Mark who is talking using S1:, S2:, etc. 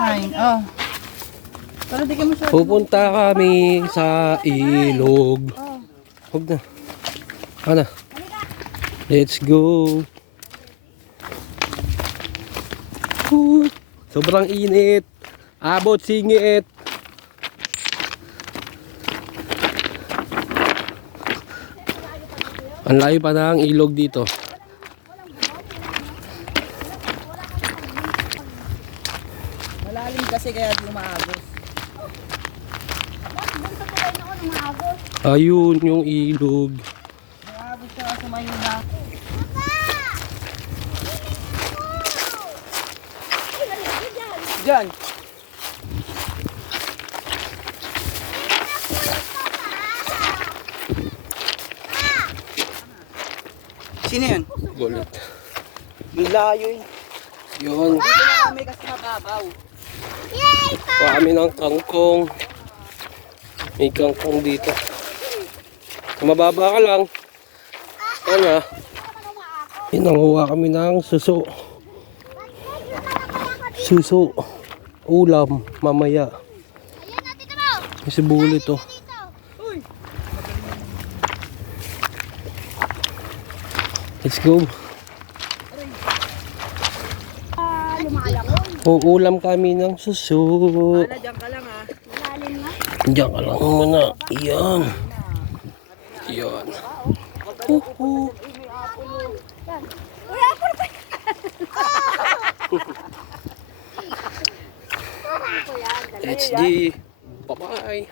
S1: Nine, oh. Pero di ka masyado.
S2: Pupunta kami sa ilog. Huwag na. Ano? Let's go. Sobrang init. Abot singit. Ang layo pa ng ilog dito.
S1: Malalim kasi kaya di umaagos.
S2: Ayun yung ilog.
S1: Umaagos siya sa Mayuna. Diyan. Sino yun?
S2: Gulit.
S1: Ang layo eh.
S2: Yun.
S1: Dito na kami kasi mababaw.
S2: Kuha kami ng kangkong. May kangkong dito. Mababa ka lang. Ano? Pinanguha kami ng suso. Suso. Ulam. Mamaya. May sibuli to. Let's go. Uulam kami ng suso.
S1: Wala, dyan ka lang ah.
S2: Diyan ka lang muna. Yan. Yan. Huhu. HD. Bye-bye.